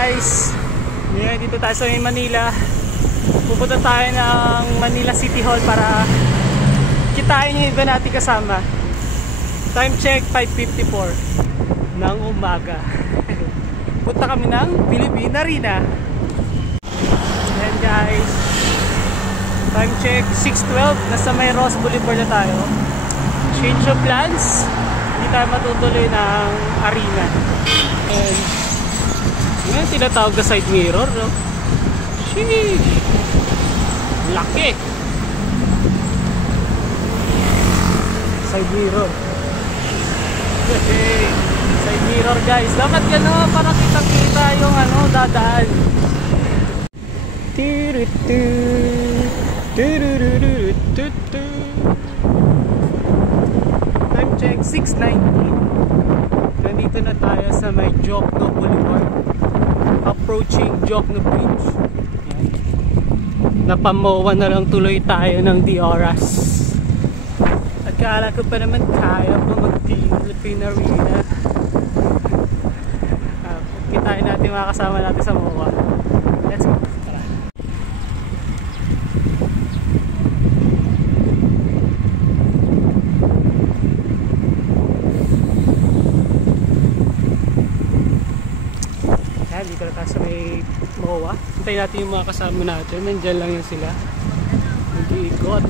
guys! Ngayon dito tayo sa Manila. Pupunta tayo ng Manila City Hall para kitain yung iba natin kasama. Time check 5:54 ng umaga. Punta kami ng Philippine Arena. Ayan guys, time check 6:12. Nasa may Ross Boulevard na tayo. Change of plans, hindi tayo matutuloy ng arena. And yan, tinatawag na side mirror, no? Sheesh! Laki! Side mirror. Okay. Side mirror guys. Dapat gano'n para kitang-kita yung ano, dadaan. Time check 6:19. Nandito na tayo sa may Jokno Boulevard. Approaching Jokno Bridge. Napamowa na lang tuloy tayo ng DRS. Akala ko pa naman kaya pa mag-Philippine Arena. Kitain natin mga kasama natin sa MOA. Let's go. Tara. Ayan, dito na tayo sa may MOA. Hintayin natin yung mga kasama natin. Nandyan lang yan sila. Nag-iikot.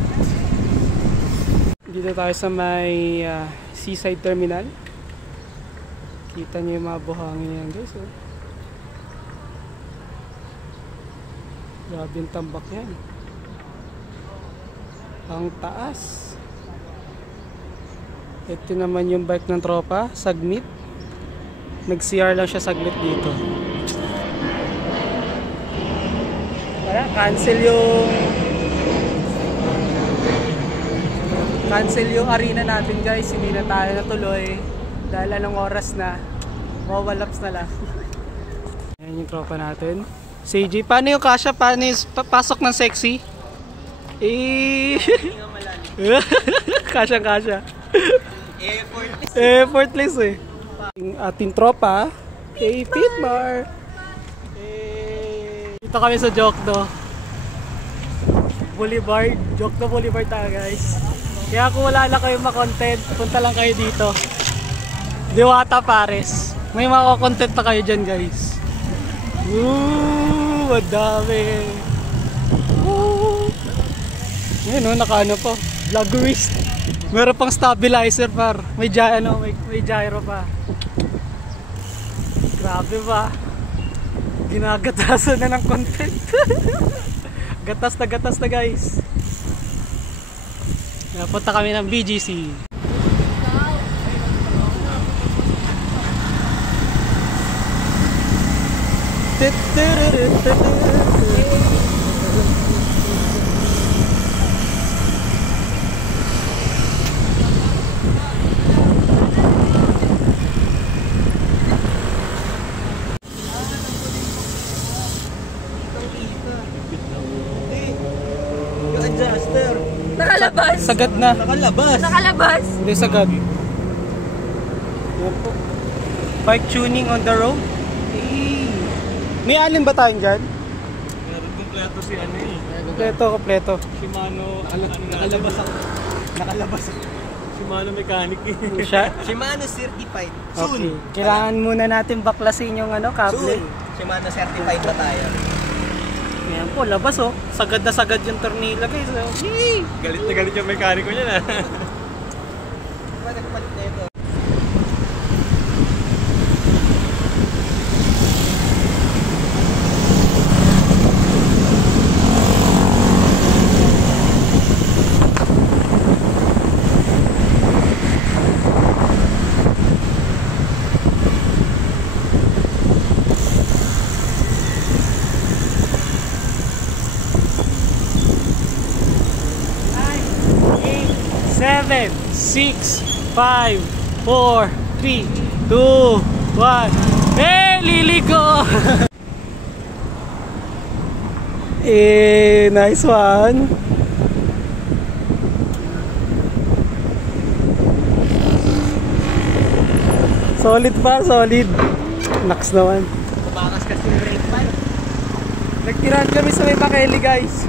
Dito tayo sa may Seaside Terminal. Kita nyo yung mga buhangin yan guys, oh. Grabe yung tambak yan. Ang taas. Ito naman yung bike ng tropa, saglit. Nag-CR lang siya saglit dito. Kaya cancel yung arena natin guys. Hindi na tayo natuloy dahil anong oras na, mawalaps na lang. Ayan yung tropa natin. CJ, paano yung kasha? Paano yung pasok ng sexy? Kasha. Effortless eh. Yung ating tropa, Fitmar. Dito kami sa Jokno Boulevard. Jokno Boulevard tayo guys. Kaya kung wala lang kayong ma-content, punta lang kayo dito. Diwata Pares. May mako-content na kayo dyan guys. Madami. Ngayon nakaano po, vloggerist. Meron pang stabilizer par. May gyro pa. Grabe ba? Ginagatasan na ng content. Gatas na guys. Napunta kami ng BGC. Nakalabas. Sagad na. Nakalabas. Hindi sagad. Bike tuning on the road. May alin ba tayo dyan? Kompleto si ano eh. Kompleto. Shimano, nakalabas ako. Shimano mechanic eh. Shimano certified. Soon. Okay. Kailangan muna natin baklasin yung ano, kable. Soon. Shimano certified ba tayo? Ayan po, labas oh. Sagad na sagad yung tornila guys. Yee! Galit na galit yung mekaniko niya na. Nagpalit na ito. Seven, 6, 5, 4, 3, 2, 1. Hey, liligo! Nice one. Solid pa, solid. Naks naman. Tumakas kasi yung brake pad. Nagtirahan kami sa may Makeli, guys.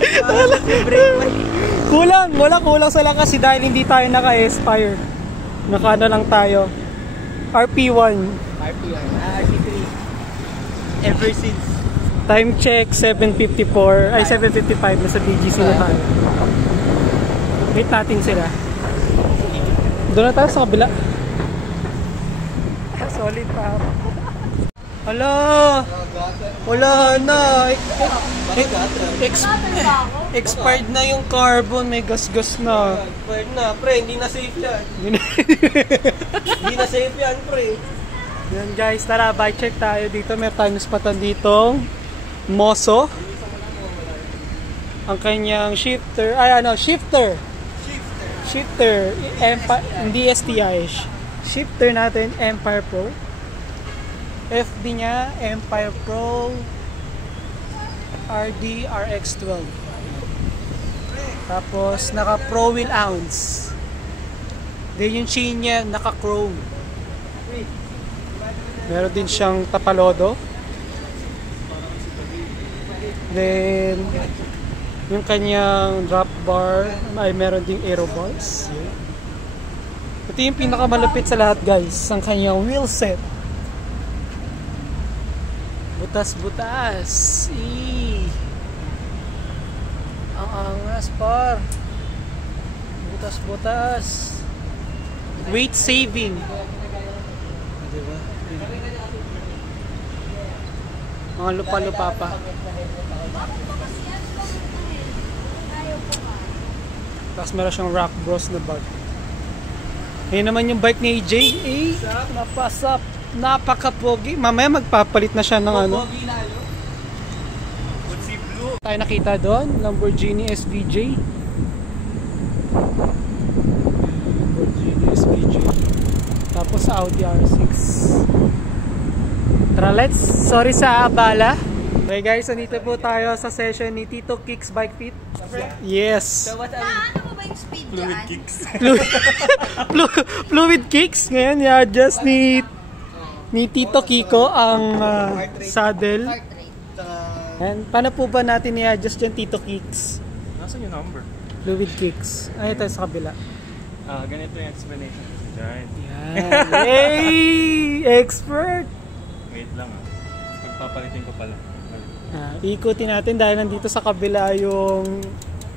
Tumakas yung brake pad. Kulang sa lang kasi dahil hindi tayo naka-Aspire. Naka lang tayo. RP1. RP1. RP3. Ever since. Time check 7:54. Ay 7:55 nasa BGC na tayo. Wait natin sila. Doon na tayo sa kabila. Solid pa. Hala! Wala na. Expired na yung carbon. May gas-gas na. Expired na. Pre, hindi na safe yan. Hindi na safe yan, pre. Yan guys, tara bike check tayo dito. May tayong spatan ditong Moso. Ang kanyang shifter. Shifter. Hindi STI. Shifter natin, Empire Pro. FD niya, Empire Pro RD RX12. Tapos, naka Pro Wheel Ounce. Then yung chain niya, naka Chrome. Meron din siyang tapalodo. Then, yung kanyang drop bar, ay meron ding aero balls. Ito yung pinakamalupit sa lahat guys, ang kanyang wheel set. Butas-butas. Ang angas par. Butas-butas. Weight saving. Diba? Mga lupa-lupa pa. Tapos meron siyang Rock Bros na bag. Ayun naman yung bike ni AJ. Napasap. Napaka-pogi. Mamaya magpapalit na siya ng ano. Tayo nakita doon. Lamborghini SVJ. Lamborghini SVJ. Tapos Audi R6. Tara, let's. Sorry sa abala. Okay guys, nandito po tayo sa session ni Tito Kicks Bike Fit. Yes. So what are Ano mo ba yung speed Fluid dyan? kicks. Fluid Kicks. Ngayon, i-adjust ni Tito Kiko ang saddle. Heart rate. And paano po ba natin i-adjust yung Tito Kicks? Nasaan yung number? Fluid Kicks. Ay, tayo sa kabila. Ganito yung explanation ko si Giant. Yan. Hey! Expert! Wait lang Pagpapalitin ko pala. Ikutin natin dahil nandito sa kabila yung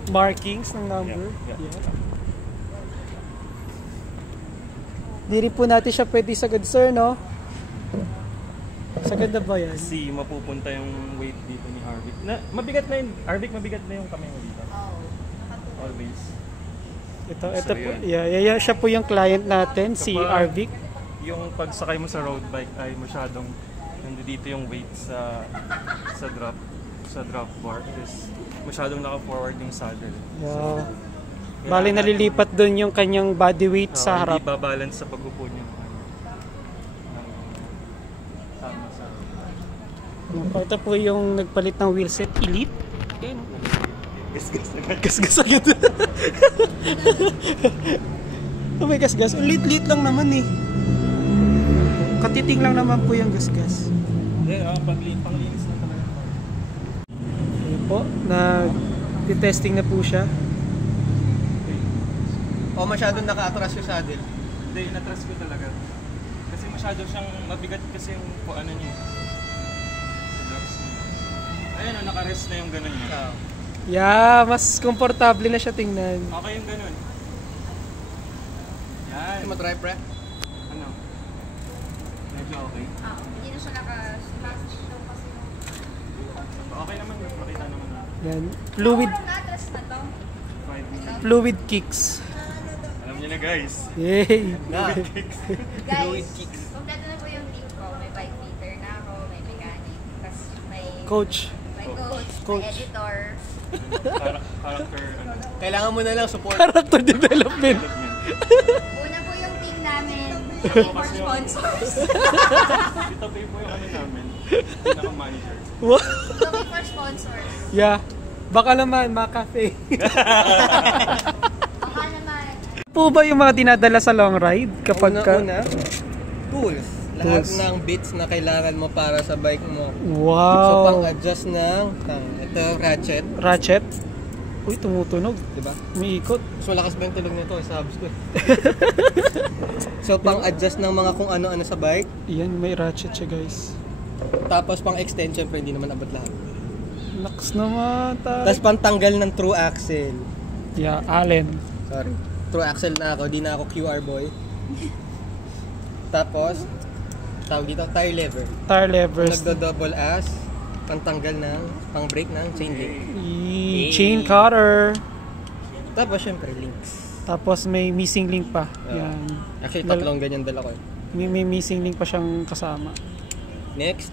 markings ng number. Yeah. Di rin po natin siya pwede sagad, sir, no? Sagad na ba yan? Kasi mapupunta yung weight dito ni Arvic. Mabigat na yung Arvic, mabigat na yung kamay mo dito. Always. Ito So, po. yun. Yeah, siya po yung client natin, si Kapag- Arvic. Yung pagsakay mo sa road bike ay masyadong nandito yung weight sa drop bar is masyadong naka-forward yung saddle. Yeah. Bali nalilipat doon yung kanyang body weight sa harap. Hindi babalance sa pag-upo niya. Tama sa Ito po yung nagpalit ng wheelset Elite. gas-gas agad. Gas-gas agad. Oh my gas-gas. Lit-lit lang naman eh. Katiting lang naman po yung gas-gas. Panglinis na talaga. Ayun po, nag-testing na po siya. O masyadong naka-atras yung saddle? Hindi, inatras ko talaga. Kasi masyado siyang mabigat kasi yung ano niya. Sa drops niya. Ayun, naka-rest na yung ganun niya. Yeah, mas komportable na siya tingnan. Okay yung ganun. Yan. Ano matry, pre? Ano? Medyo okay. Hindi na siya naka-smash show kasi Okay naman, makita naman natin. Yan, fluid na-atras na to. 5 minutes. fluid kicks. Alam niyo na guys. Yay. Fluid Guys, kicks. kompleto na po yung team ko. May bike fitter na ako, may mechanic, tapos may Coach. may editor. Character, ano, Kailangan mo na lang support. Character development. development. Una po yung team namin, looking for sponsors. Dito pay po yung ano namin. Pinaka-manager. What? Looking for sponsors. Yeah. Baka naman, Macafe. Baka naman. Po ba yung mga dinadala sa long ride kapag ka? Una, tools. Lahat Tools. ng bits na kailangan mo para sa bike mo. So, Wow. pang-adjust ng ito, ratchet. Ratchet. Uy, tumutunog. Diba? Umiikot. Mas malakas ba yung tulog nito? Sabs ko. So, pang-adjust ng mga kung ano-ano sa bike. Yan, may ratchet siya guys. Tapos, pang-extend, syempre, hindi naman abot lahat. Naks naman. Tapos, pang-tanggal ng true axle. Yeah, Allen. Sorry. True axle na ako, di na ako QR boy. Tapos, tawag dito, tire lever. Tire levers. Nagdo-double as, pang-tanggal ng, pang-brake ng chain link. Chain cutter. Tapos, syempre, links. Tapos may missing link pa. Yeah. Yan. Actually, tatlong ganyan dala ko eh. May missing link pa siyang kasama. Next,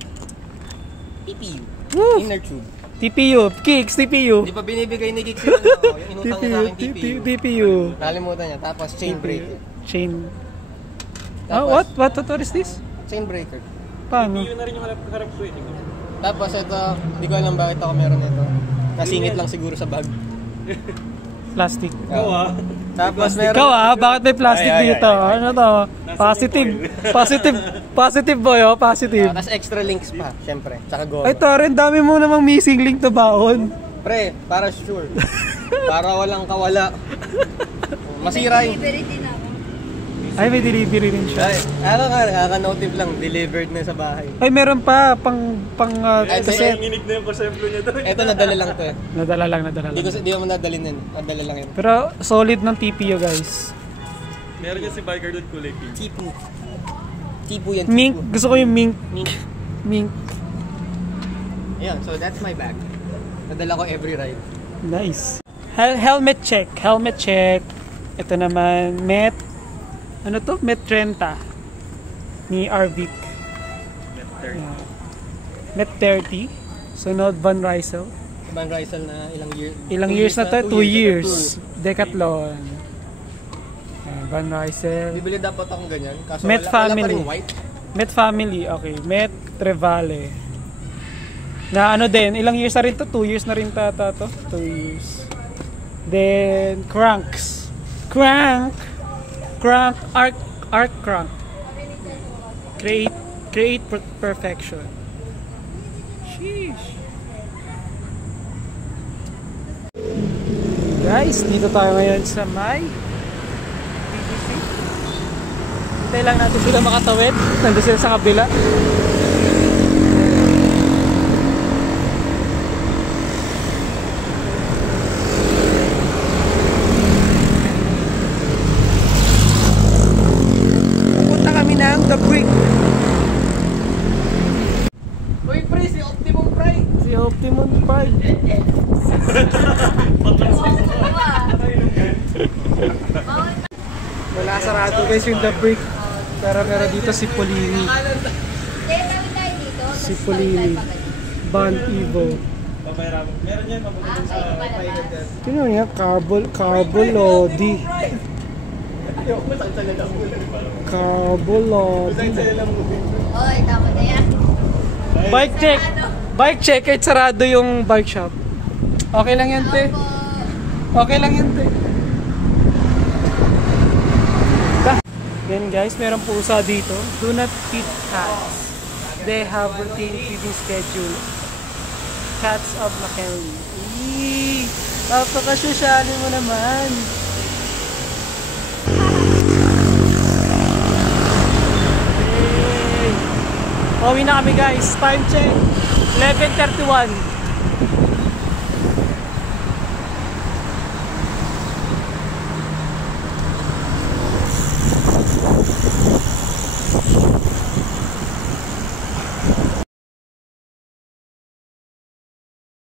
TPU. Woo! Inner tube. TPU. Kicks, TPU. Hindi pa binibigay ni Geeks yung ano, yung inutang niya sa akin TPU. TPU. Nakalimutan niya. Tapos, chain breaker. Chain. Tapos, What is this? chain breaker. Paano? Yun na rin yung harap ko eh. Tingnan mo. Tapos, ito, hindi ko alam bakit ako meron nito. Nasingit lang siguro sa bag. Plastic. Tapos, meron. Ikaw bakit may plastic Ay. dito? Ano to? Positive boy, positive. Tapos, extra links pa, syempre. Tsaka goma. Ay, Toren, dami mo namang missing link na baon. Pre, para sure. Para walang kawala. Masira yung... Delivery din ako. Ay, may delivery rin siya. Ay, ano ka, nakaka-notive lang, delivered na sa bahay. Ay, meron pa Ay, cassette. Nanginginig na yung pasemplo niya doon. Eto, nadala lang to eh. Nadala lang. Hindi mo nadalin yun. Nadala lang yun. Pero solid ng TPU guys. Meron niya si biker doon kulay pink. Tipu. Tipu yan, Mink, tipu. gusto ko yung mink. Mink. Mink. Ayan, so that's my bag. Nadala ko every ride. Nice. Helmet check. Ito naman, Met. Ano to? Met 30. Ni Arvik. Yeah. Met 30. Sunod, Van Rysel. Van Rysel na Ilang years na to? 2 years. Two. Decathlon. Van Rysel. Bibili dapat akong ganyan. Kaso Met wala pa family. rin white. Met Family, okay. Met Trevale. Na ano din, ilang years na rin to? 2 years na rin tata to? 2 years. Then, Cranks. Crank, Arc Crank. Create perfection. Sheesh. Guys, dito tayo ngayon sa may BBC. Hintay lang natin sila makatawid. Nandun sila sa kabila. Pupunta kami ng The Brick. Uy, pre, si Optimum Pride. Si Optimum Pride. Wala, sarado guys yung The Brick. Pero dito si Polini. Kaya kami tayo dito. Si Polini. Band Evo. Meron yan, mabuti sa Sino niya? Carbo Lodi. Carbo Lodi. Oy, tama na yan. Bike check. Bike check. Kahit sarado yung bike shop. Okay lang yan, te. Okay lang yan, te. Then guys, meron pusa dito. Do not feed cats. They have routine feeding schedule. Cats of McKinley. Eee! Napaka-sosyali mo naman. Yay! Pauwi na kami guys. Time check. 11:31.